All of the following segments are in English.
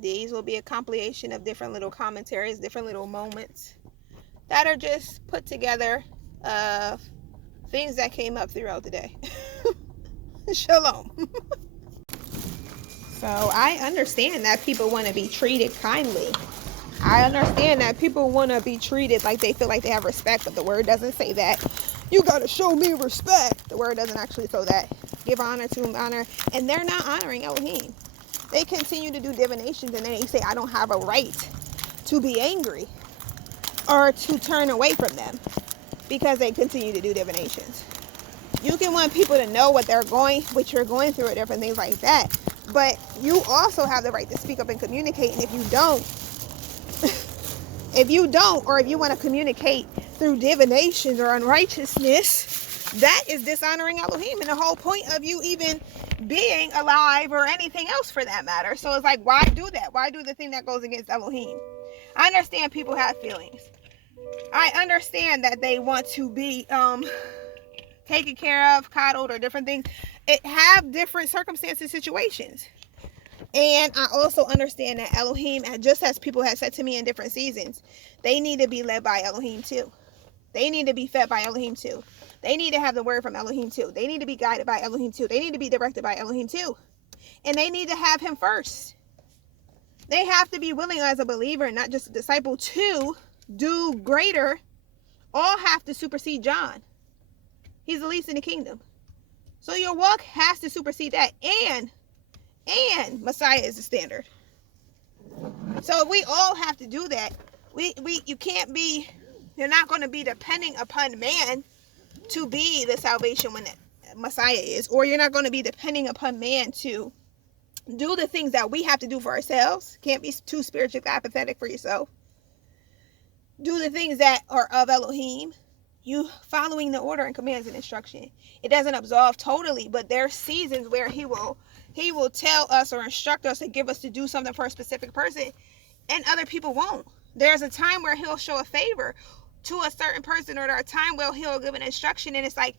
These will be a compilation of different little commentaries, different little moments that are just put together of things that came up throughout the day. Shalom. So I understand that people want to be treated kindly. I understand that people want to be treated like they feel like they have respect, but the word doesn't say that. You got to show me respect. The word doesn't actually say that. Give honor to whom honor. And they're not honoring Elohim. They continue to do divinations, and then they say, I don't have a right to be angry or to turn away from them because they continue to do divinations. You can want people to know what you're going through, or different things like that. But you also have the right to speak up and communicate. And if you don't, or if you want to communicate through divinations or unrighteousness, that is dishonoring Elohim and the whole point of you even being alive, or anything else for that matter. So it's like, why do that? Why do the thing that goes against Elohim? I understand people have feelings. I understand that they want to be taken care of, coddled, or different things. It have different circumstances, situations. And I also understand that Elohim, just as people have said to me in different seasons, they need to be led by Elohim too. They need to be fed by Elohim too. They need to have the word from Elohim too. They need to be guided by Elohim too. They need to be directed by Elohim too. And they need to have him first. They have to be willing as a believer, not just a disciple, to do greater. All have to supersede John. He's the least in the kingdom. So your walk has to supersede that. And Messiah is the standard. So we all have to do that. You're not going to be depending upon man to be the salvation when Messiah is. Or you're not going to be depending upon man to do the things that we have to do for ourselves. Can't be too spiritually apathetic for yourself. Do the things that are of Elohim. You following the order and commands and instruction. It doesn't absolve totally, but there are seasons where he will tell us or instruct us and give us to do something for a specific person, and other people won't. There's a time where he'll show a favor to a certain person, or there's a time where he'll give an instruction, and it's like,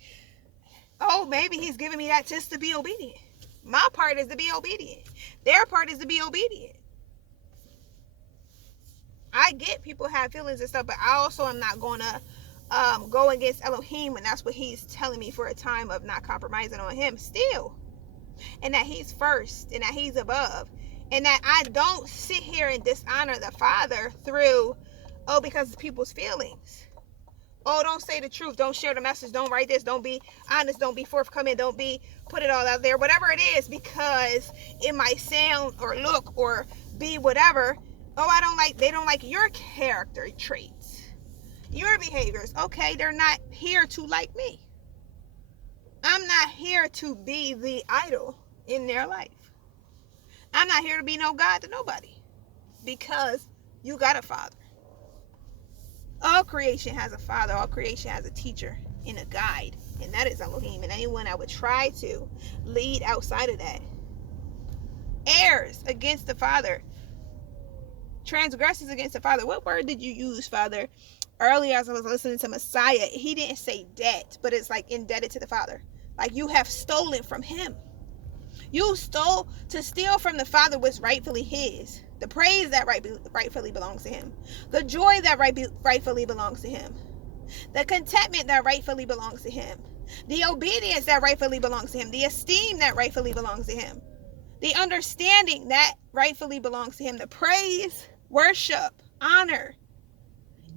oh, maybe he's giving me that just to be obedient. My part is to be obedient. Their part is to be obedient. I get people have feelings and stuff, but I also am not going to go against Elohim when that's what he's telling me for a time of not compromising on him still. And that he's first, and that he's above. And that I don't sit here and dishonor the Father through, because of people's feelings. Oh, don't say the truth. Don't share the message. Don't write this. Don't be honest. Don't be forthcoming. Don't be put it all out there. Whatever it is, because it might sound or look or be whatever. Oh, they don't like your character traits, your behaviors. Okay, they're not here to like me. I'm not here to be the idol in their life. I'm not here to be no God to nobody, because you got a father. All creation has a father. All creation has a teacher and a guide, and that is Elohim. And anyone that would try to lead outside of that errs against the Father, transgresses against the Father. What word did you use, Father? Earlier, as I was listening to Messiah, he didn't say debt, but it's like indebted to the Father. Like you have stolen from him. You stole. To steal from the Father was rightfully his. The praise that rightfully belongs to him. The joy that rightfully belongs to him. The contentment that rightfully belongs to him. The obedience that rightfully belongs to him. The esteem that rightfully belongs to him. The understanding that rightfully belongs to him. The praise, worship, honor,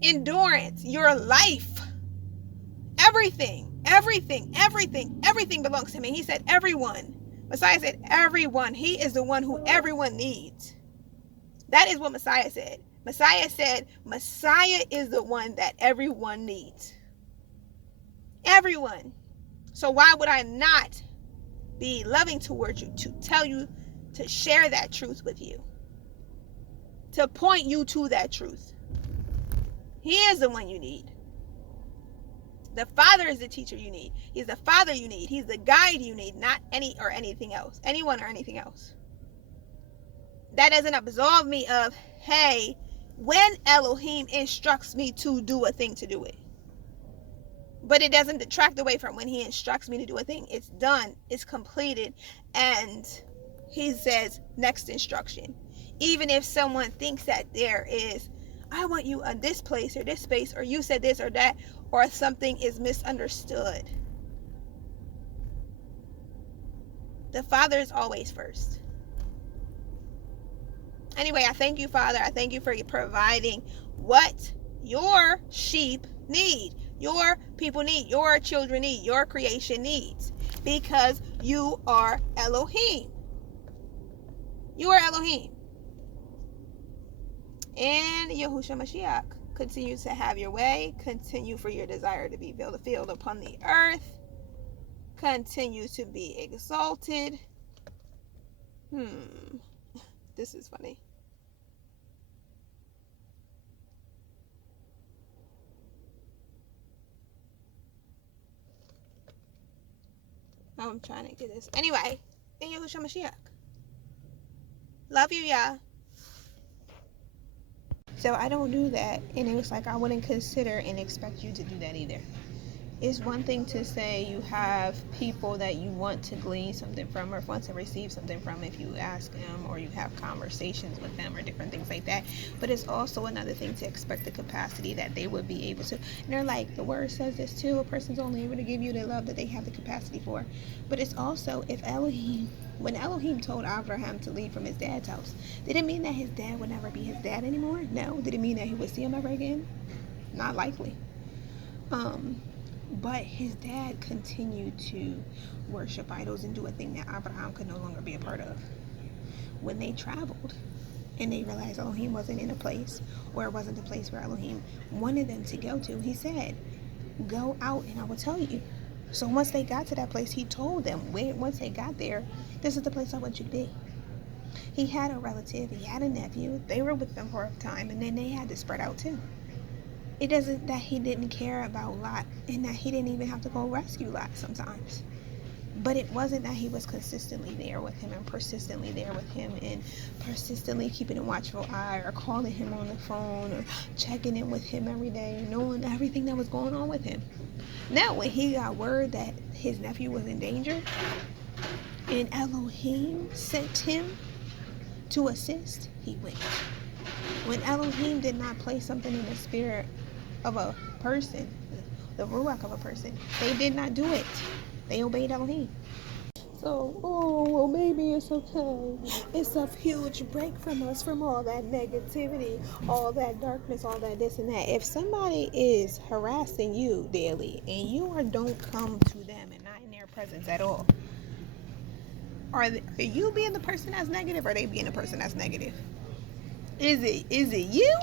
endurance, your life. Everything belongs to him. And he said everyone. Messiah said everyone. He is the one who everyone needs. That is what Messiah said. Messiah said Messiah is the one that everyone needs. Everyone. So why would I not be loving towards you, to tell you, to share that truth with you, to point you to that truth? He is the one you need. The Father is the teacher you need. He's the Father you need. He's the guide you need, not anything else. Anyone or anything else. That doesn't absolve me of, hey, when Elohim instructs me to do a thing, to do it. But it doesn't detract away from when he instructs me to do a thing. It's done. It's completed. And he says, next instruction. Even if someone thinks that there is, I want you on this place or this space, or you said this or that, or something is misunderstood. The Father is always first. Anyway, I thank you, Father. I thank you for providing what your sheep need, your people need, your children need, your creation needs, because you are Elohim. You are Elohim. And Yahushua Mashiach, continue to have your way. Continue for your desire to be fulfilled upon the earth. Continue to be exalted. This is funny. I'm trying to get this. Anyway, in Yahushua Mashiach. Love you, y'all. So I don't do that. And it was like, I wouldn't consider and expect you to do that either. It's one thing to say you have people that you want to glean something from or want to receive something from if you ask them or you have conversations with them or different things like that. But it's also another thing to expect the capacity that they would be able to. And they're like, the word says this too, a person's only able to give you the love that they have the capacity for. But it's also, if Elohim, when Elohim told Abraham to leave from his dad's house, did it mean that his dad would never be his dad anymore? No. Did it mean that he would see him ever again? Not likely. But his dad continued to worship idols and do a thing that Abraham could no longer be a part of. When they traveled and they realized Elohim wasn't in a place, or it wasn't the place where Elohim wanted them to go to, he said, go out and I will tell you. So once they got to that place, he told them, once they got there, this is the place I want you to be. He had a relative, he had a nephew, they were with them for a time, and then they had to spread out too. It doesn't that he didn't care about Lot and that he didn't even have to go rescue Lot sometimes. But it wasn't that he was consistently there with him and persistently there with him and persistently keeping a watchful eye or calling him on the phone or checking in with him every day, knowing everything that was going on with him. Now, when he got word that his nephew was in danger and Elohim sent him to assist, he went. When Elohim did not place something in the spirit of a person, the Ruach of a person, they did not do it. They obeyed Elohim. So, well, maybe it's okay. It's a huge break from us, from all that negativity, all that darkness, all that this and that. If somebody is harassing you daily and don't come to them and not in their presence at all, are you being the person that's negative or are they being the person that's negative? Is it you?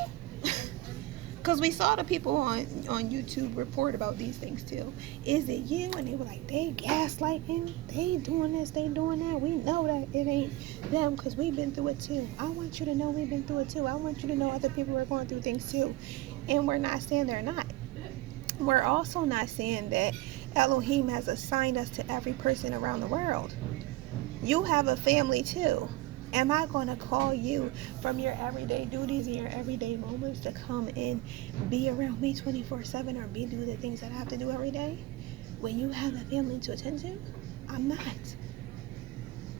Because we saw the people on YouTube report about these things too. Is it you? And they were like, they gaslighting, they doing this, they doing that. We know that it ain't them because we've been through it too. I want you to know we've been through it too. I want you to know other people are going through things too. And we're not saying they're not. We're also not saying that Elohim has assigned us to every person around the world. You have a family too. Am I going to call you from your everyday duties and your everyday moments to come and be around me 24/7 or do the things that I have to do every day when you have a family to attend to? I'm not.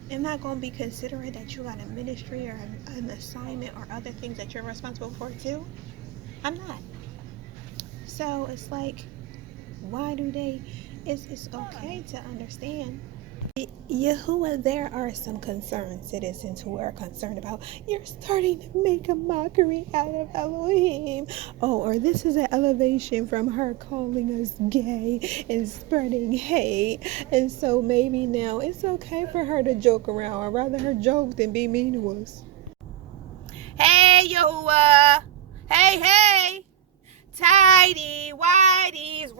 I'm not going to be considerate that you got a ministry or an assignment or other things that you're responsible for too. I'm not. So it's like, why do they? It's okay to understand. Yahuah, there are some concerned citizens who are concerned about, you're starting to make a mockery out of Elohim. Oh, or this is an elevation from her calling us gay and spreading hate. And so maybe now it's okay for her to joke around. I'd rather her joke than be mean to us. Hey, Yahuah. Hey. Tidy, whiteies,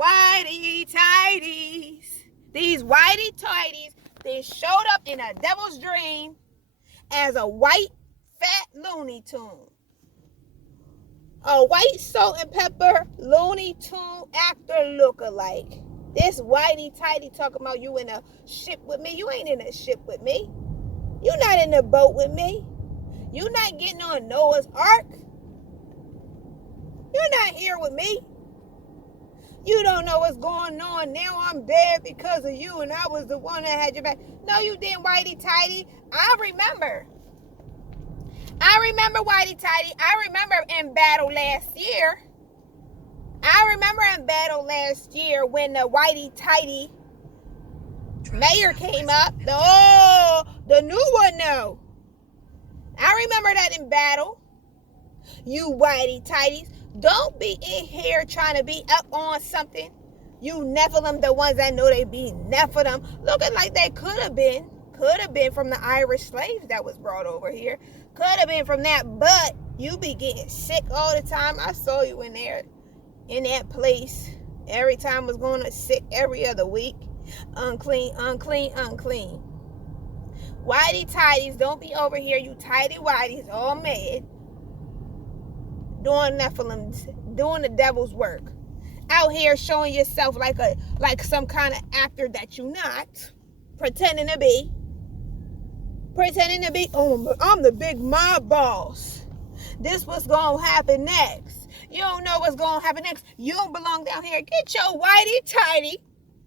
tidies. These whitey tidies, they showed up in a devil's dream as a white, fat Looney Tune. A white salt and pepper Looney Tune actor look-alike. This whitey tidy talking about you in a ship with me. You ain't in a ship with me. You not in a boat with me. You not getting on Noah's Ark. You're not here with me. You don't know what's going on. Now I'm dead because of you, and I was the one that had your back. No, you didn't, whitey tidy. I remember I remember Whitey Tidy. I remember in battle last year. When the Whitey Tidy mayor came up. The new one, no. I remember that in battle. You Whitey Tidies, don't be in here trying to be up on something. You Nephilim, the ones that know they be Nephilim, looking like they could have been from the Irish slaves that was brought over here. Could have been from that, but you be getting sick all the time. I saw you in there, in that place. Every time was going to sick every other week. Unclean, unclean, unclean. Whitey Tidies, don't be over here, you tidy whiteys, all mad. Doing Nephilim, doing the devil's work. Out here showing yourself like some kind of actor that you not. Pretending to be, oh, I'm the big mob boss. This what's going to happen next. You don't know what's going to happen next. You don't belong down here. Get your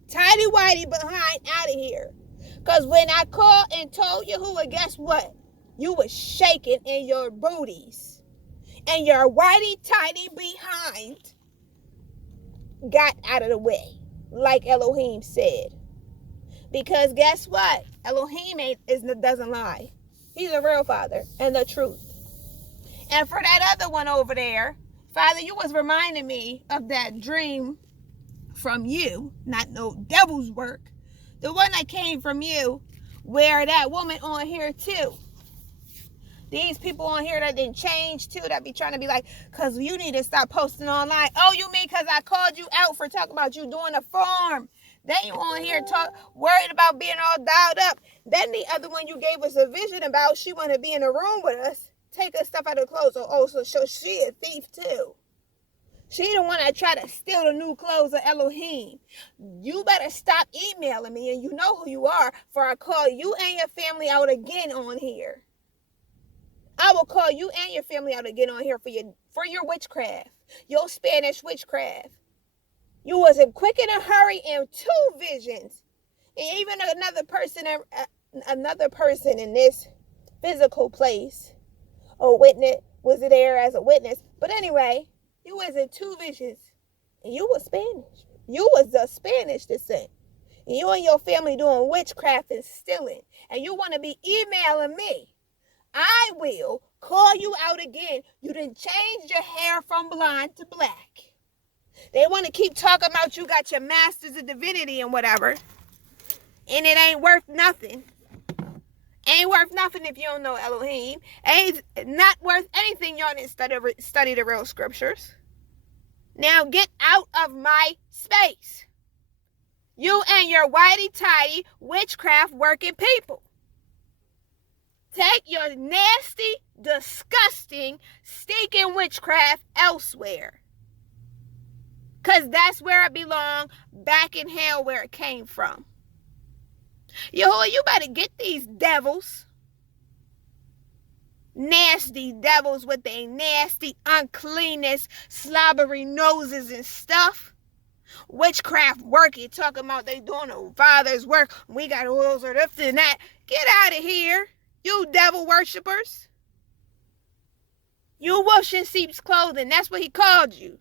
tidy whitey behind out of here. Because when I called and told Yahuah, guess what? You was shaking in your booties. And your whitey tidy behind got out of the way. Like Elohim said. Because guess what? Elohim doesn't lie. He's a real father and the truth. And for that other one over there, Father, you was reminding me of that dream from you, not no devil's work. The one that came from you, where that woman on here too. These people on here that didn't change too, that be trying to be like, because you need to stop posting online. Oh, you mean because I called you out for talking about you doing a farm? Then you on here worried about being all dialed up. Then the other one you gave us a vision about, she want to be in a room with us, take her stuff out of the clothes. So she a thief too. She the one that tried to steal the new clothes of Elohim. You better stop emailing me, and you know who you are, for I call you and your family out again on here. I will call you and your family out again on here for your witchcraft, your Spanish witchcraft. You wasn't quick in a hurry in 2 visions, and even another person in this physical place, a witness, was there as a witness. But anyway, you was in 2 visions, and you was Spanish. You was the Spanish descent, and you and your family doing witchcraft and stealing, and you want to be emailing me. I will call you out again. You done changed your hair from blonde to black. They want to keep talking about you got your Masters of Divinity and whatever. And it ain't worth nothing. Ain't worth nothing if you don't know Elohim. Ain't not worth anything y'all didn't study the real scriptures. Now get out of my space. You and your whitey-tidy witchcraft working people. Take your nasty, disgusting, stinking witchcraft elsewhere. Because that's where it belongs, back in hell where it came from. Yahuah, you better get these devils. Nasty devils with their nasty uncleanness, slobbery noses and stuff. Witchcraft working, talking about they doing the Father's work. We got oils or this and that. Get out of here. You devil worshippers. You wolf in sheep's clothing. That's what he called you.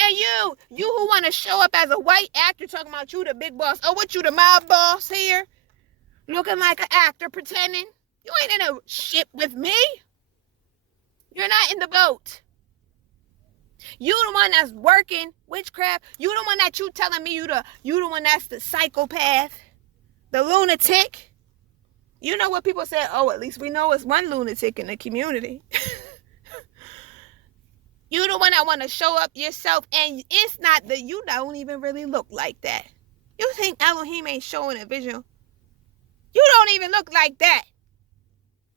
And you who want to show up as a white actor talking about you the big boss. Oh, what you the mob boss here? Looking like an actor pretending. You ain't in a ship with me. You're not in the boat. You the one that's working witchcraft. You the one that you telling me you the one that's the psychopath. The lunatic. You know what people say, oh, at least we know it's one lunatic in the community. You the one that want to show up yourself, and it's not that you don't even really look like that. You think Elohim ain't showing a vision? You don't even look like that.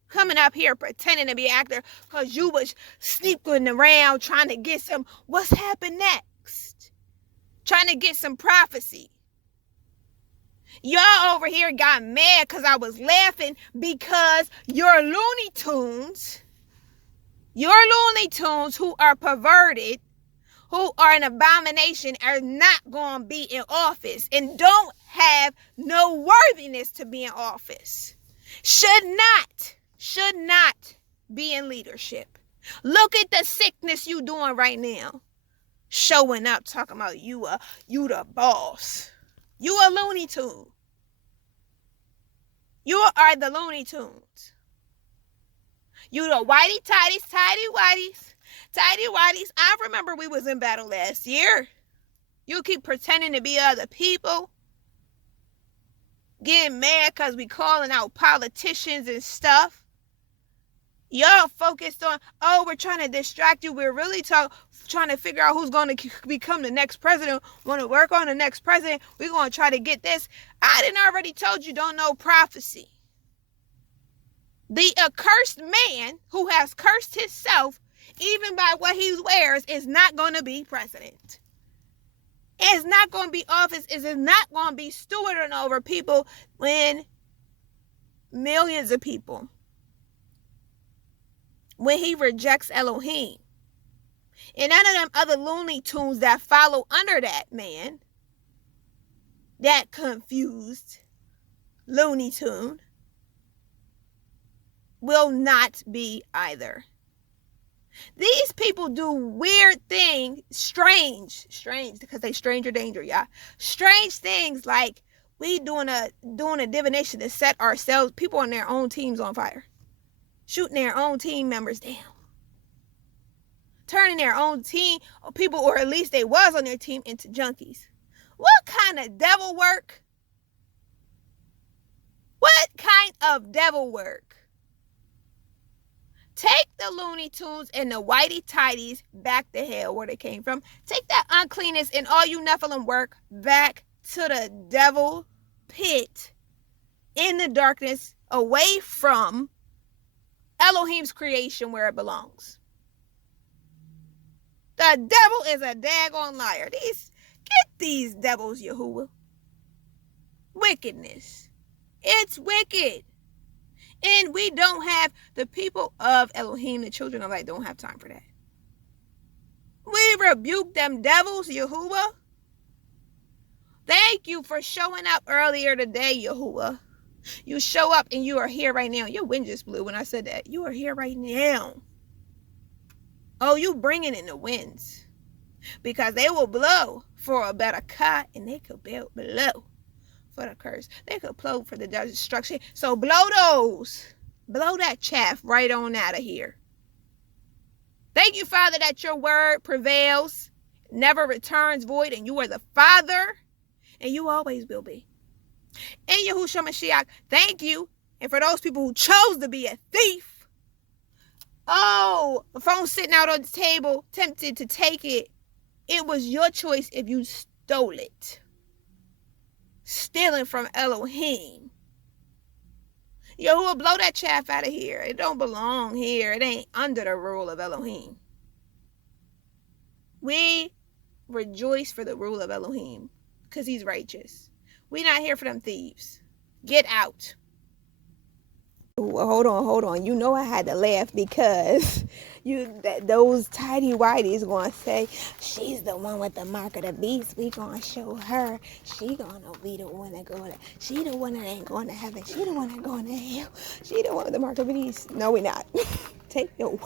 Coming up here pretending to be an actor because you was sneaking around trying to get some, what's happened next? Trying to get some prophecy. Y'all over here got mad because I was laughing because your Looney Tunes who are perverted, who are an abomination, are not going to be in office and don't have no worthiness to be in office. Should not be in leadership. Look at the sickness you doing right now. Showing up, talking about you the boss. You a Looney Tune. You are the Looney Tunes. You the whitey tighties, tidy whities, tidy whities. I remember we was in battle last year. You keep pretending to be other people. Getting mad because we calling out politicians and stuff. Y'all focused on, oh, we're trying to distract you. We're really trying to figure out who's going to become the next president. Want to work on the next president. We're going to try to get this. I didn't already told you don't know prophecy. The accursed man who has cursed himself, even by what he wears, is not going to be president. It's not going to be office. It's not going to be stewarding over people when millions of people. When he rejects Elohim. And none of them other Looney Tunes that follow under that man, that confused Looney Tune, will not be either. These people do weird things, strange, because they stranger danger, y'all. Strange things like we doing a divination to set ourselves, people on their own teams on fire. Shooting their own team members down. Turning their own team, or people, or at least they was on their team, into junkies. What kind of devil work? What kind of devil work? Take the Looney Tunes and the whitey tighties back to hell where they came from. Take that uncleanness and all you Nephilim work back to the devil pit in the darkness, away from Elohim's creation where it belongs. The devil is a daggone liar. Get these devils, Yahuah. Wickedness. It's wicked. And we don't have, the people of Elohim, the children of light, don't have time for that. We rebuke them devils, Yahuah. Thank you for showing up earlier today, Yahuah. You show up and you are here right now. Your wind just blew when I said that. You are here right now. Oh, you bringing in the winds. Because they will blow for a better cut, and they could blow for the curse. They could blow for the destruction. So blow those. Blow that chaff right on out of here. Thank you, Father, that your word prevails, never returns void, and you are the Father, and you always will be. And Yahushua Mashiach, thank you. And for those people who chose to be a thief, oh, the phone sitting out on the table, tempted to take it, it was your choice if you stole it. Stealing from Elohim. Yahuah, blow that chaff out of here. It don't belong here. It ain't under the rule of Elohim. We rejoice for the rule of Elohim because he's righteous. We not here for them thieves. Get out. Well, hold on. You know I had to laugh because those tidy whiteys gonna say she's the one with the mark of the beast. We gonna show her. She gonna be the one that go to. She the one that ain't going to heaven. She the one that going to hell. She the one with the mark of the beast. No, we not. Take your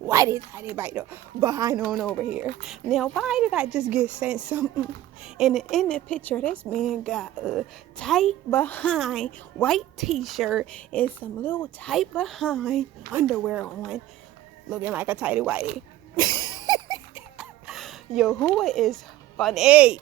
whitey tidy bite behind on over here. Now, why did I just get sent something? In the picture, this man got a tight behind white t-shirt and some little tight behind underwear on, looking like a tidy whitey. Yahuah is funny.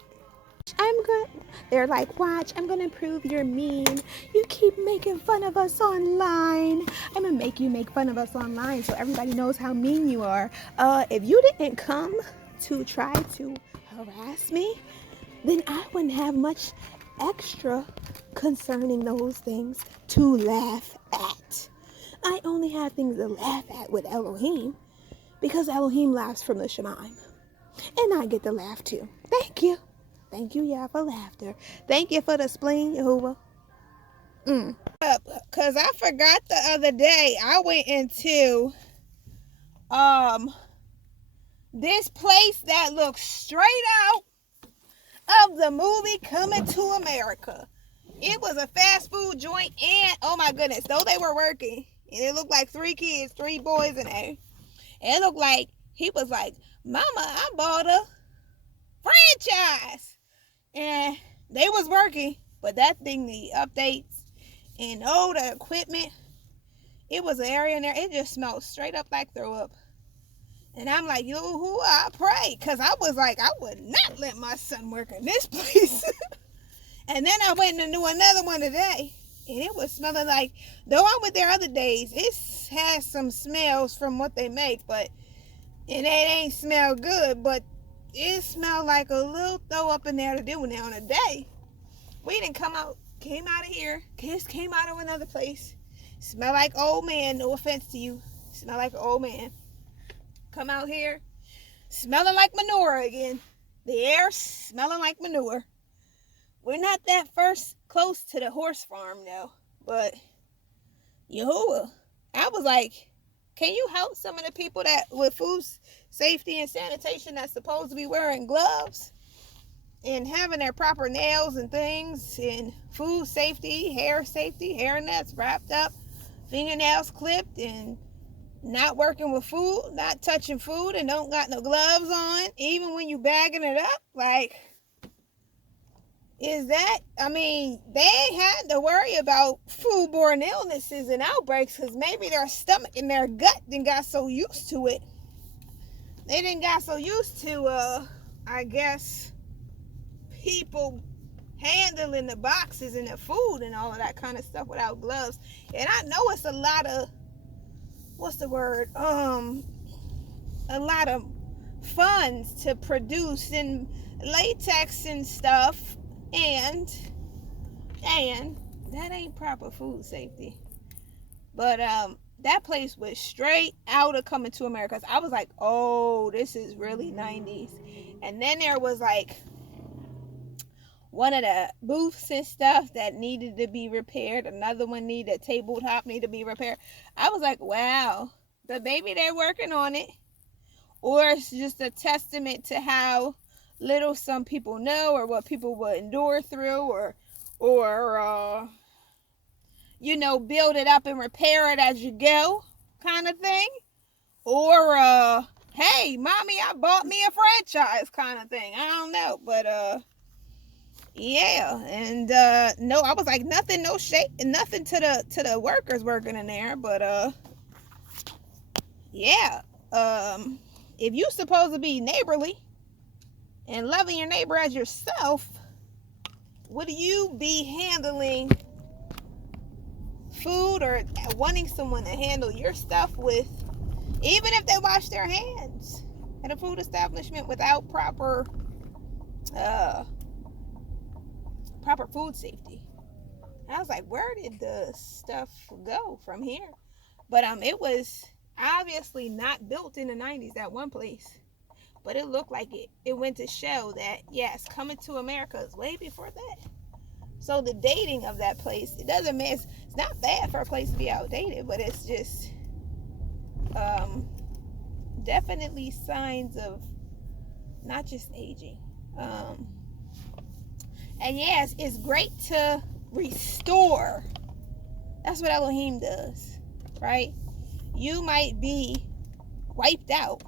They're like, watch, I'm gonna prove you're mean. You keep making fun of us online. I'm gonna make you make fun of us online so everybody knows how mean you are. If you didn't come to try to harass me, then I wouldn't have much extra concerning those things to laugh at. I only have things to laugh at with Elohim because Elohim laughs from the Shemaim. And I get to laugh too. Thank you. Thank you, Yah, for laughter. Thank you for the spleen, Yahuah. Because I forgot the other day, I went into this place that looks straight out of the movie Coming to America. It was a fast food joint, and oh my goodness, though they were working, And it looked like 3 kids, 3 boys in there. And it looked like he was like, Mama, I bought a franchise. And they was working, but that thing need updates and all the equipment. It was an area in there, it just smelled straight up like throw up. And I'm like, Yahuah, I pray. Because I was like, I would not let my son work in this place. And then I went and knew another one today. And it was smelling like, though I went there other days, it has some smells from what they make. But, and it ain't smell good. But it smelled like a little throw up in there to do now on a day. We didn't came out of here. Kids came out of another place. Smell like old man, no offense to you. Smell like an old man. Come out here, smelling like manure again. The air smelling like manure. We're not that close to the horse farm though. But Yahuah, I was like, can you help some of the people that with food safety and sanitation that's supposed to be wearing gloves and having their proper nails and things and food safety, hair nets wrapped up, fingernails clipped, and not working with food, not touching food, and don't got no gloves on, even when you bagging it up? Like, is that, I mean, they ain't had to worry about foodborne illnesses and outbreaks because maybe their stomach and their gut didn't got so used to it. They didn't got so used to, I guess, people handling the boxes and the food and all of that kind of stuff without gloves. And I know it's a lot of, what's the word? A lot of funds to produce in latex and stuff, and that ain't proper food safety. But that place was straight out of Coming to America. I was like, oh, this is really 90s. And then there was like one of the booths and stuff that needed to be repaired. Another one needed, a tabletop needed to be repaired. I was like, wow, but maybe they're working on it. Or it's just a testament to how little some people know or what people will endure through or you know, build it up and repair it as you go kind of thing. Or, hey, mommy, I bought me a franchise kind of thing. I don't know, but, yeah, and no, I was like nothing, no shade, nothing to the workers working in there, but yeah, if you supposed to be neighborly and loving your neighbor as yourself, would you be handling food or wanting someone to handle your stuff with, even if they wash their hands at a food establishment without proper food safety? I was like, where did the stuff go from here? But it was obviously not built in the 90s, that one place. But it looked like it went to show that, yes, Coming to America is way before that. So the dating of that place, it doesn't mean, it's not bad for a place to be outdated, but it's just definitely signs of not just aging. And yes, it's great to restore. That's what Elohim does, right? You might be wiped out,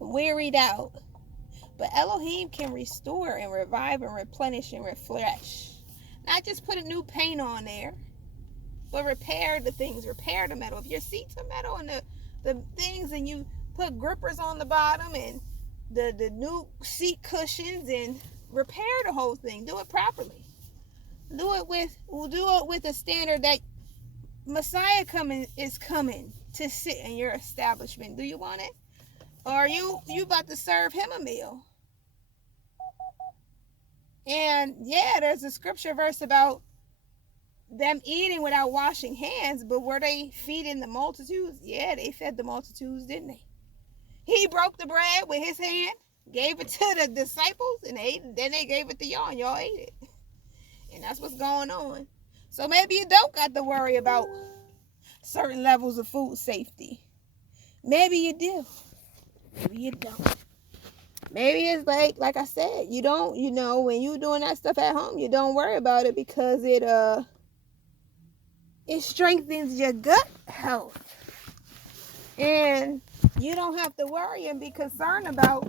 wearied out, but Elohim can restore and revive and replenish and refresh. Not just put a new paint on there, but repair the things, repair the metal. If your seats are metal and the things, and you put grippers on the bottom and the new seat cushions, and repair the whole thing. Do it properly. Do it with a standard that Messiah is coming to sit in your establishment. Do you want it? Or are you about to serve him a meal? And yeah, there's a scripture verse about them eating without washing hands, but were they feeding the multitudes? Yeah, they fed the multitudes, didn't they? He broke the bread with his hand, gave it to the disciples, and they ate it. Then they gave it to y'all, and y'all ate it. And that's what's going on. So maybe you don't got to worry about certain levels of food safety. Maybe you do. Maybe you don't. Maybe it's like I said, you don't, when you doing that stuff at home, you don't worry about it because it It strengthens your gut health. And you don't have to worry and be concerned about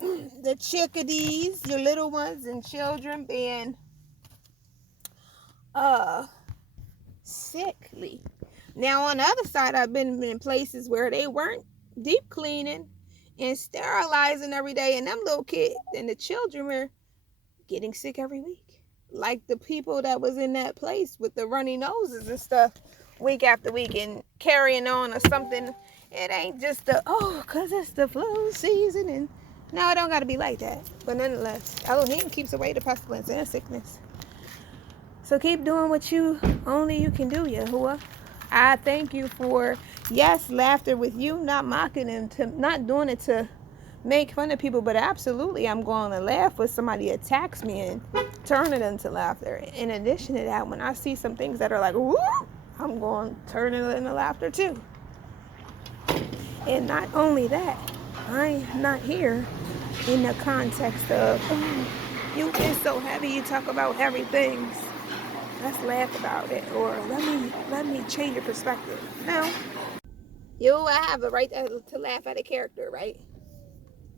the chickadees, your little ones and children being sickly. Now on the other side, I've been in places where they weren't deep cleaning and sterilizing every day, and them little kids and the children were getting sick every week. Like the people that was in that place with the runny noses and stuff week after week and carrying on or something. It ain't just cause it's the flu season, and no, it don't gotta be like that. But nonetheless, Elohim keeps away the pestilence and sickness. So keep doing what only you can do, Yahuah. I thank you for, yes, laughter with you, not mocking them, not doing it to make fun of people, but absolutely I'm going to laugh when somebody attacks me and turn it into laughter. In addition to that, when I see some things that are like, woo, I'm going to turn it into laughter too. And not only that, I'm not here in the context of, you get so heavy, you talk about heavy things. Let's laugh about it, or let me change your perspective. No. I have the right to laugh at a character, right?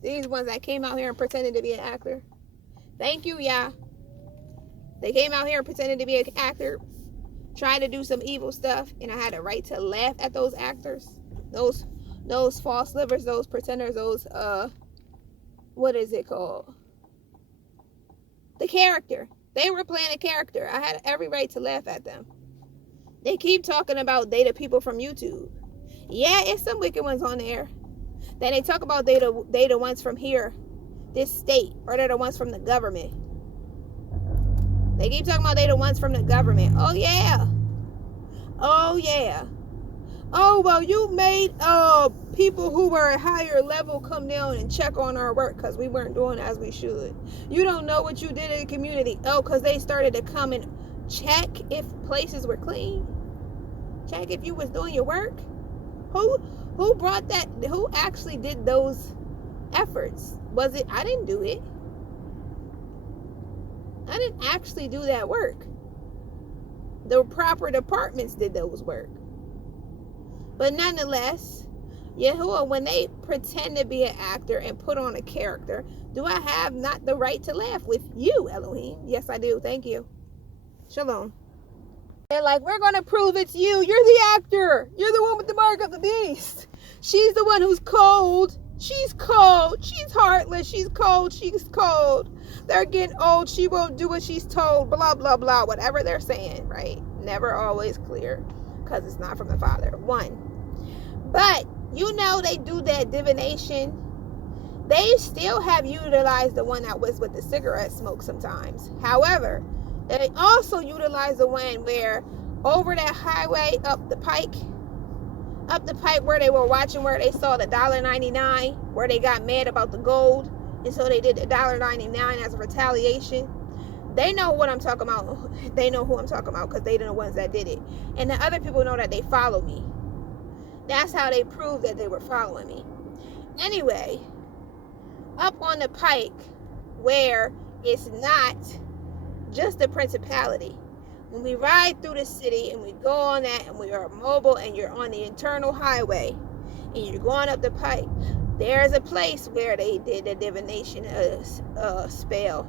These ones that came out here and pretended to be an actor. Thank you, Yah. They came out here and pretended to be an actor, trying to do some evil stuff, and I had a right to laugh at those actors, those false livers, those pretenders, those what is it called? The character. They were playing a character. I had every right to laugh at them. They keep talking about they the people from YouTube. Yeah, it's some wicked ones on there. Then they talk about they the ones from here, this state, or they're the ones from the government. They keep talking about they the ones from the government. Oh yeah. Oh yeah. Oh, well, you made people who were at higher level come down and check on our work because we weren't doing as we should. You don't know what you did in the community. Oh, because they started to come and check if places were clean. Check if you was doing your work. Who brought that? Who actually did those efforts? Was it? I didn't do it. I didn't actually do that work. The proper departments did those work. But nonetheless, Yahuah, when they pretend to be an actor and put on a character, do I have not the right to laugh with you, Elohim? Yes, I do. Thank you. Shalom. They're like, we're going to prove it's you. You're the actor. You're the one with the mark of the beast. She's the one who's cold. She's cold. She's heartless. She's cold. She's cold. They're getting old. She won't do what she's told. Blah, blah, blah. Whatever they're saying, right? Never always clear because it's not from the Father. One. But, they do that divination. They still have utilized the one that was with the cigarette smoke sometimes. However, they also utilize the one where over that highway up the pike where they were watching, where they saw the $1.99, where they got mad about the gold, and so they did the $1.99 as a retaliation. They know what I'm talking about. They know who I'm talking about because they're the ones that did it. And the other people know that they follow me. That's how they proved that they were following me. Anyway, up on the pike where it's not just a principality. When we ride through the city and we go on that and we are mobile and you're on the internal highway and you're going up the pike, there's a place where they did a divination spell.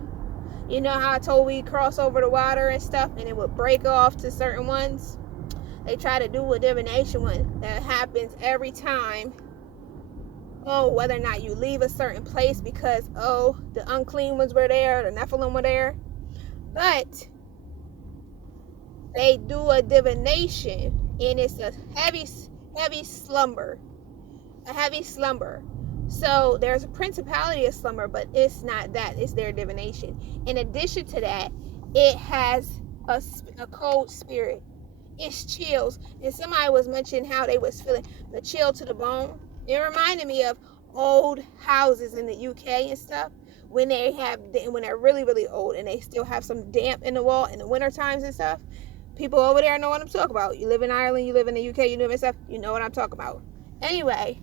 You know how I told we cross over the water and stuff and it would break off to certain ones? They try to do a divination one that happens every time. Whether or not you leave a certain place because, the unclean ones were there, the Nephilim were there. But they do a divination and it's a heavy slumber. A heavy slumber. So there's a principality of slumber, but it's not that. It's their divination. In addition to that, it has a cold spirit. It's chills. And somebody was mentioning how they was feeling the chill to the bone. It reminded me of old houses in the UK and stuff when they're really, really old and they still have some damp in the wall in the winter times and stuff. People over there know what I'm talking about. You live in Ireland, you live in the UK, you live in stuff, you know what I'm talking about. Anyway,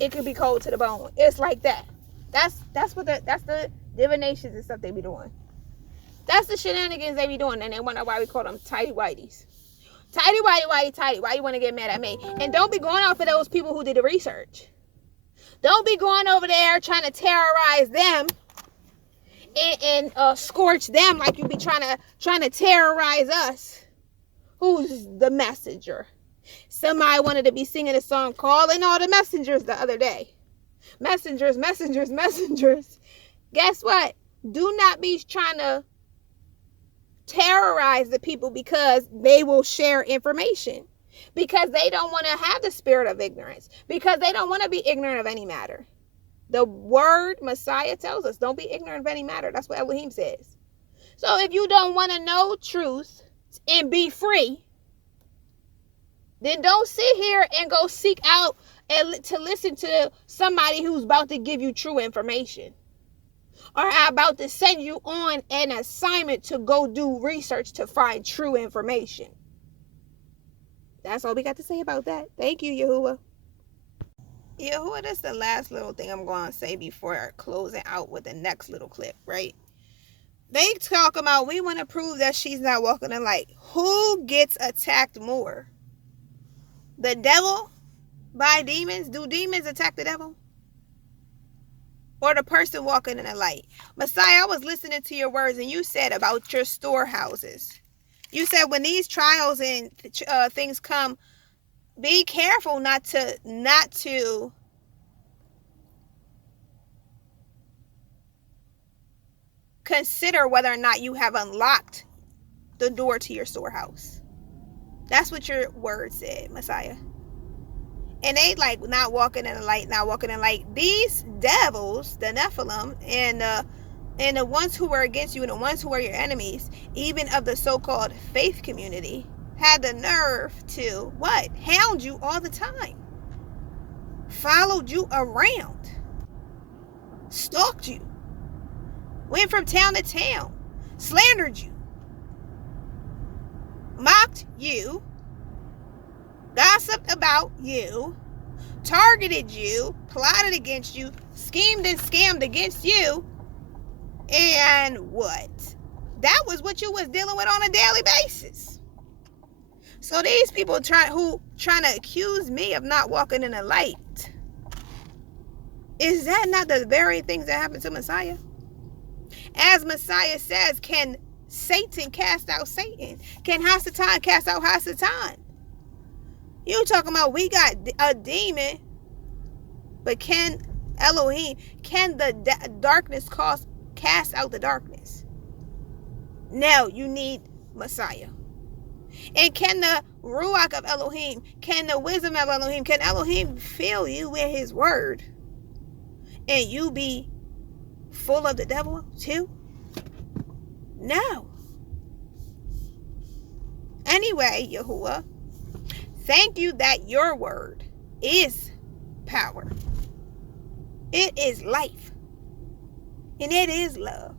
it could be cold to the bone. It's like that. That's the divinations and stuff they be doing. That's the shenanigans they be doing, and they wonder why we call them tidy whities. Tidy. Why you want to get mad at me? And don't be going off of those people who did the research. Don't be going over there trying to terrorize them and scorch them like you be trying to terrorize us. Who's the messenger? Somebody wanted to be singing a song calling all the messengers the other day. Messengers. Guess what? Do not be trying to terrorize the people because they will share information. Because they don't want to have the spirit of ignorance. Because they don't want to be ignorant of any matter. The word Messiah tells us, don't be ignorant of any matter. That's what Elohim says. So if you don't want to know truth and be free, then don't sit here and go seek out and to listen to somebody who's about to give you true information. Or about to send you on an assignment to go do research to find true information. That's all we got to say about that. Thank you, Yahuah. Yahuah, that's the last little thing I'm going to say before closing out with the next little clip, right? They talk about, we want to prove that she's not walking in light. Who gets attacked more? The devil by demons? Do demons attack the devil? Or the person walking in the light? Messiah, I was listening to your words and you said about your storehouses. You said when these trials and things come, be careful not to consider whether or not you have unlocked the door to your storehouse. That's what your word said, Messiah. And they like not walking in the light. These devils, the Nephilim, and the ones who were against you and the ones who were your enemies, even of the so-called faith community, had the nerve to what? Hound you all the time. Followed you around. Stalked you. Went from town to town. Slandered you. Mocked you. Gossiped about you. Targeted you. Plotted against you. Schemed and scammed against you. And what? That was what you was dealing with on a daily basis. So these people trying to accuse me of not walking in the light, is that not the very things that happened to Messiah? As Messiah says, can Satan cast out Satan? Can Hasatan cast out Hasatan? You talking about we got a demon, but can Elohim, can the darkness cast out the darkness? Now you need Messiah. And can the Ruach of Elohim, can the wisdom of Elohim, can Elohim fill you with his word and you be full of the devil too? No. Anyway, Yahuah, thank you that your word is power. It is life. And it is love.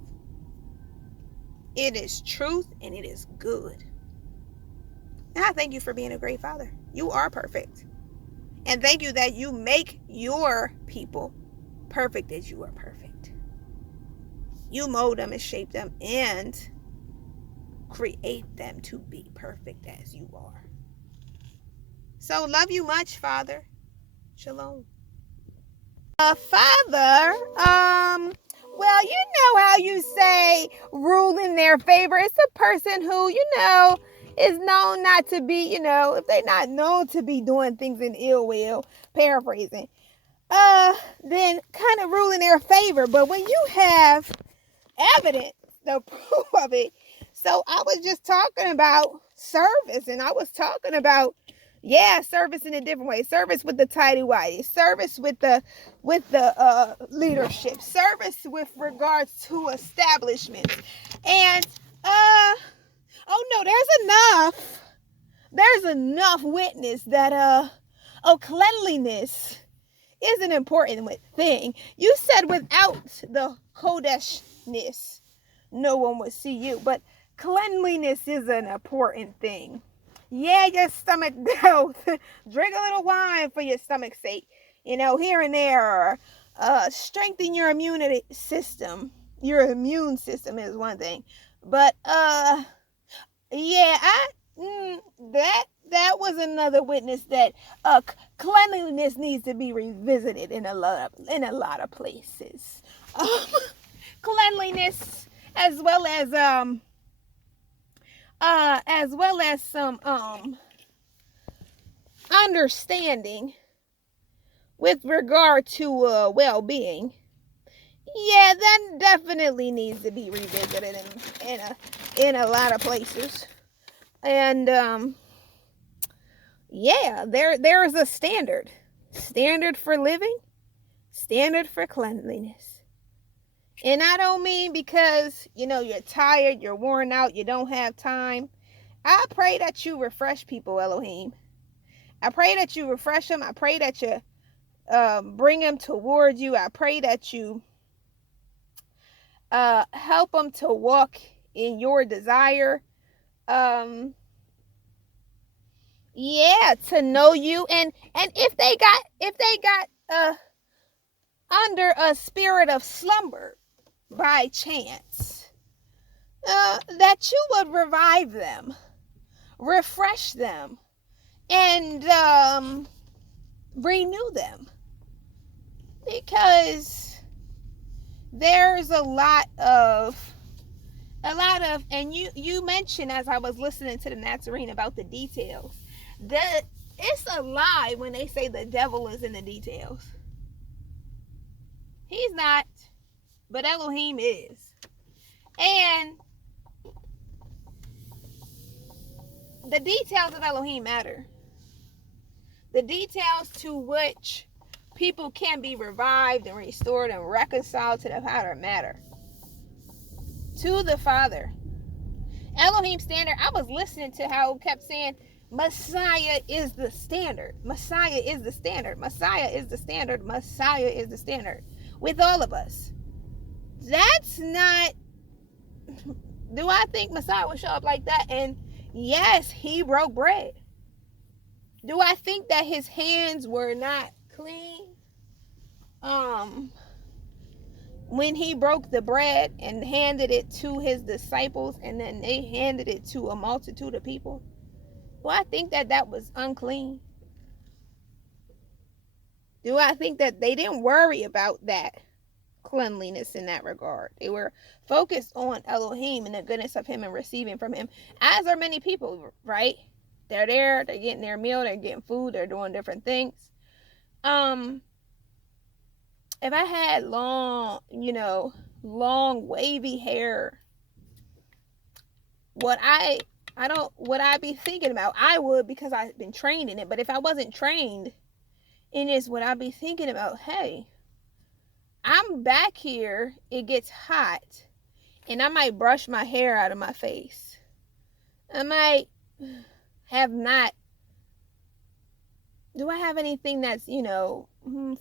It is truth and it is good. And I thank you for being a great father. You are perfect. And thank you that you make your people perfect as you are perfect. You mold them and shape them and create them to be perfect as you are. So love you much, Father. Shalom. Father, well, you know how you say rule in their favor. It's a person who, is known not to be, if they're not known to be doing things in ill will, paraphrasing, then kind of rule in their favor. But when you have evidence, the proof of it. So I was just talking about service, and I was talking about, service in a different way. Service with the tidy-whitey, service with the leadership, service with regards to establishments. And there's enough witness that cleanliness is an important thing. You said without the kodeshness, no one would see you, but cleanliness is an important thing. Yeah, your stomach health. Drink a little wine for your stomach's sake, here and there, or strengthen your immunity system. Your immune system is one thing, but That was another witness that cleanliness needs to be revisited in a lot of places. Cleanliness, as well as some understanding with regard to well-being. Yeah, that definitely needs to be revisited in a lot of places. And yeah, there's a standard for living, standard for cleanliness. And I don't mean because, you're tired, you're worn out, you don't have time. I pray that you refresh people, Elohim. I pray that you refresh them. I pray that you bring them toward you. I pray that you help them to walk in your desire. Yeah, to know you. And if they got under a spirit of slumber by chance, that you would revive them, refresh them, and renew them. Because there's a lot of, and you mentioned as I was listening to the Nazarene about the details, that it's a lie when they say the devil is in the details. He's not, but Elohim is. And the details of Elohim matter. The details to which people can be revived and restored and reconciled to the Father matter. To the Father. Elohim standard, I was listening to how it kept saying, Messiah is the standard. Messiah is the standard. Messiah is the standard. Messiah is the standard. With all of us. That's not... Do I think Messiah will show up like that? And yes, he broke bread. Do I think that his hands were not clean? When he broke the bread and handed it to his disciples, and then they handed it to a multitude of people, do I think that was unclean? Do I think that they didn't worry about that cleanliness in that regard? They were focused on Elohim and the goodness of him and receiving from him, as are many people, right? They're there, they're getting their meal, they're getting food, they're doing different things. If I had long wavy hair, would I be thinking about? I would, because I've been trained in it. But if I wasn't trained in this, would I be thinking about, hey, I'm back here, it gets hot, and I might brush my hair out of my face. I might have not. Do I have anything that's,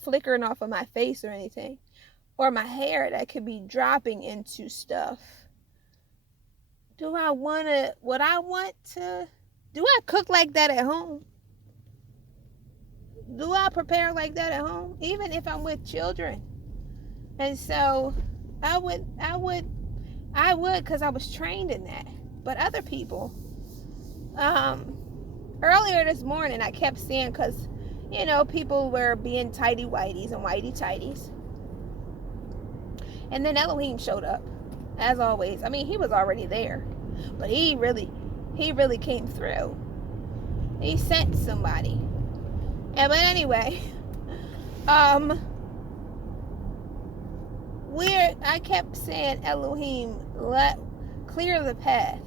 flickering off of my face or anything? Or my hair that could be dropping into stuff? Do I cook like that at home? Do I prepare like that at home? Even if I'm with children. And so I would, because I was trained in that. But other people, earlier this morning, I kept seeing, because, people were being tighty-whities and whitey-tighties. And then Elohim showed up, as always. I mean, he was already there, but he really came through. He sent somebody. But anyway, I kept saying, Elohim, clear the path.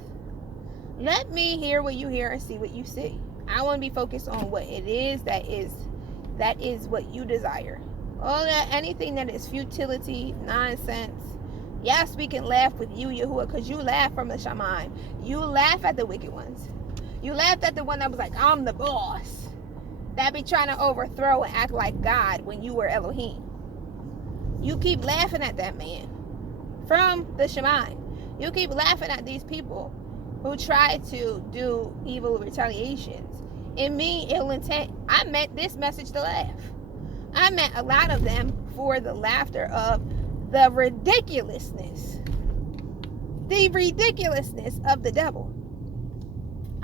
Let me hear what you hear and see what you see. I want to be focused on what it is that is what you desire. All that, anything that is futility, nonsense. Yes, we can laugh with you, Yahuah, because you laugh from the Shamayim. You laugh at the wicked ones. You laughed at the one that was like, I'm the boss. That be trying to overthrow and act like God when you were Elohim. You keep laughing at that man from the Shamayim. You keep laughing at these people who try to do evil retaliations and mean ill intent. I meant this message to laugh. I meant a lot of them for the laughter of the ridiculousness of the devil.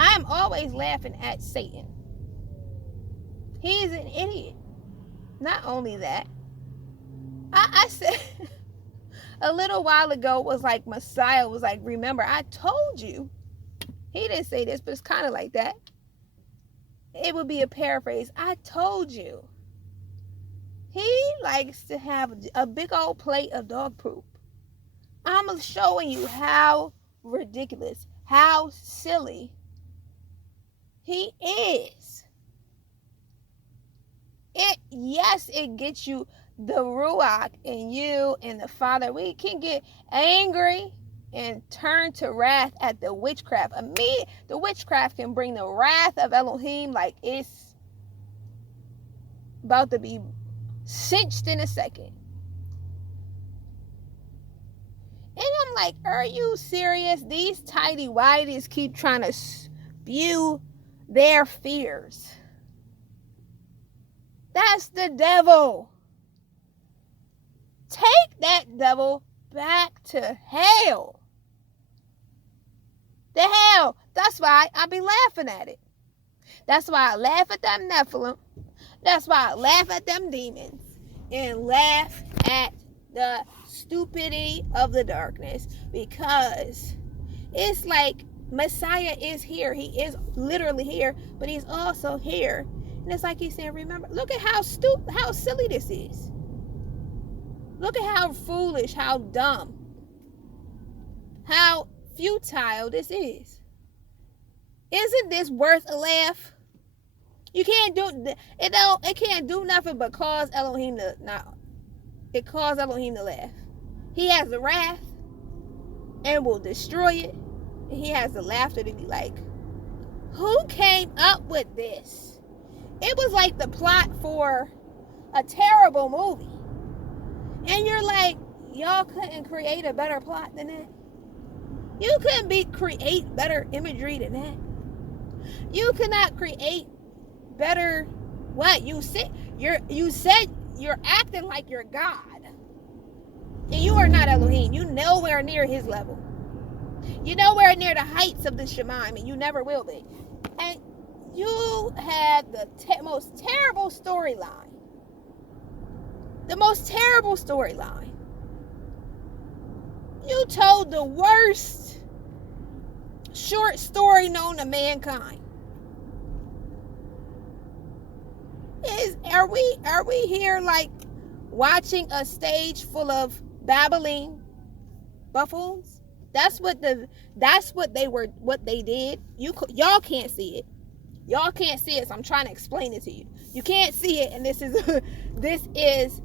I'm always laughing at Satan. He's an idiot. Not only that, I said a little while ago was like Messiah was like, remember, I told you. He didn't say this, but it's kind of like that. It would be a paraphrase. I told you. He likes to have a big old plate of dog poop. I'm showing you how ridiculous, how silly he is. It gets you the Ruach in you and the Father. We can get angry and turn to wrath at the witchcraft. The witchcraft can bring the wrath of Elohim like it's about to be cinched in a second. And I'm like, are you serious? These tidy whities keep trying to spew their fears. That's the devil. Take that devil back to hell. The hell. That's why I be laughing at it. That's why I laugh at them Nephilim. That's why I laugh at them demons. And laugh at the stupidity of the darkness. Because it's like Messiah is here. He is literally here. But he's also here. And it's like he's saying, remember, look at how silly this is. Look at how foolish, how dumb, how futile this is. Isn't this worth a laugh? You can't do it. It can't do nothing but cause Elohim to laugh. He has the wrath and will destroy it. And he has the laughter to be like, who came up with this? It was like the plot for a terrible movie. And you're like, y'all couldn't create a better plot than that. You couldn't create better imagery than that. You could not create better what? You said you're acting like you're God. And you are not Elohim. You nowhere near his level. You're nowhere near the heights of the Shemaim, and you never will be. And you had the most terrible storyline. The most terrible storyline. You told the worst short story known to mankind. Are we here like watching a stage full of babbling buffoons? That's what they did. Y'all can't see it. Y'all can't see it, so I'm trying to explain it to you. You can't see it, and this is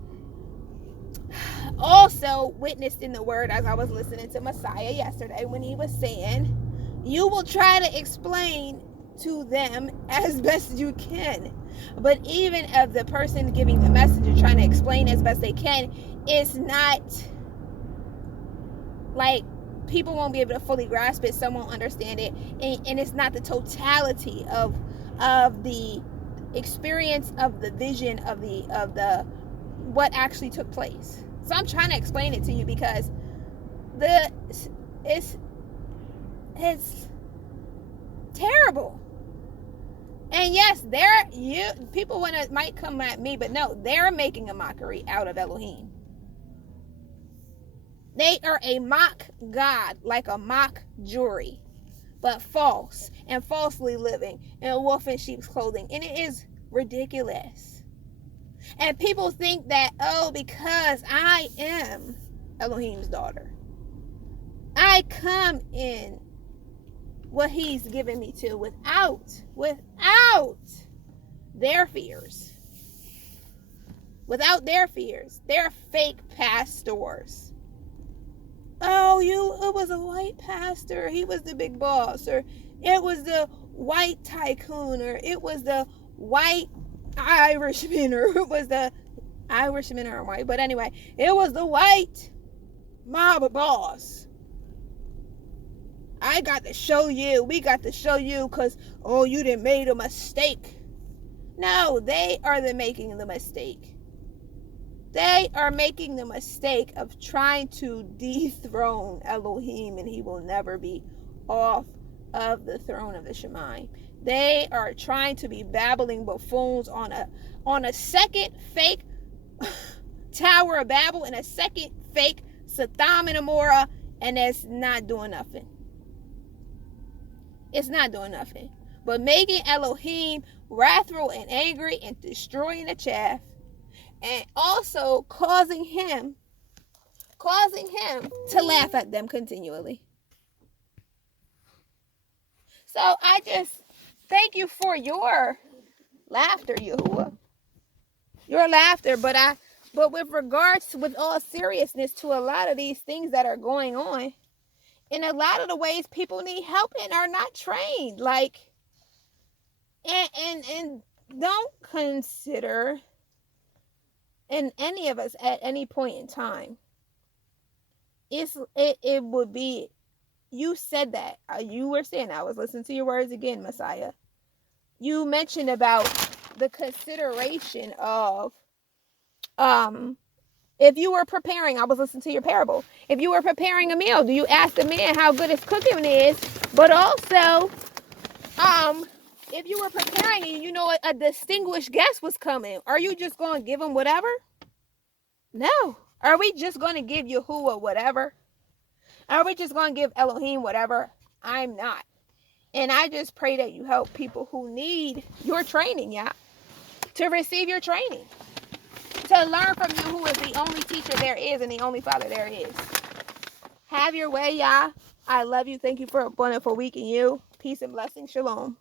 also witnessed in the word as I was listening to Messiah yesterday when he was saying, you will try to explain to them as best you can. But even if the person giving the message is trying to explain as best they can, it's not like people won't be able to fully grasp it. Some won't understand it. And it's not the totality of the experience of the vision of the what actually took place. So I'm trying to explain it to you because it's terrible. And yes, people might come at me, but no, they're making a mockery out of Elohim. They are a mock God, like a mock jury, but false and falsely living in wolf in sheep's clothing. And it is ridiculous. And people think that, because I am Elohim's daughter, I come in what he's given me to without their fears. Without their fears. They're fake pastors. It was a white pastor. He was the big boss. Or it was the white tycoon. Or it was the white Irishman. Or it was the Irishmen are white. But anyway, it was the white mob boss. We got to show you because, you done made a mistake. No, they are making the mistake. They are making the mistake of trying to dethrone Elohim, and he will never be off of the throne of the Shemaim. They are trying to be babbling buffoons on a second fake Tower of Babel and a second fake Sodom and Gomorrah, and it's not doing nothing. It's not doing nothing but making Elohim wrathful and angry and destroying the chaff, and also causing him to laugh at them continually. So I just thank you for your laughter, Yahuah. Your laughter, but with regards to, with all seriousness, to a lot of these things that are going on, in a lot of the ways people need help and are not trained, like, and don't consider, in any of us at any point in time, it would be, you said that, you were saying, I was listening to your words again, Messiah. You mentioned about the consideration of, if you were preparing, I was listening to your parable. If you were preparing a meal, do you ask the man how good his cooking is? But also, if you were preparing and you know a distinguished guest was coming, are you just going to give him whatever? No. Are we just going to give Yahuah whatever? Are we just going to give Elohim whatever? I'm not. And I just pray that you help people who need your training, yeah, to receive your training, to learn from you, who is the only teacher there is and the only Father there is. Have your way, Yah. I love you. Thank you for a wonderful week in you. Peace and blessings. Shalom.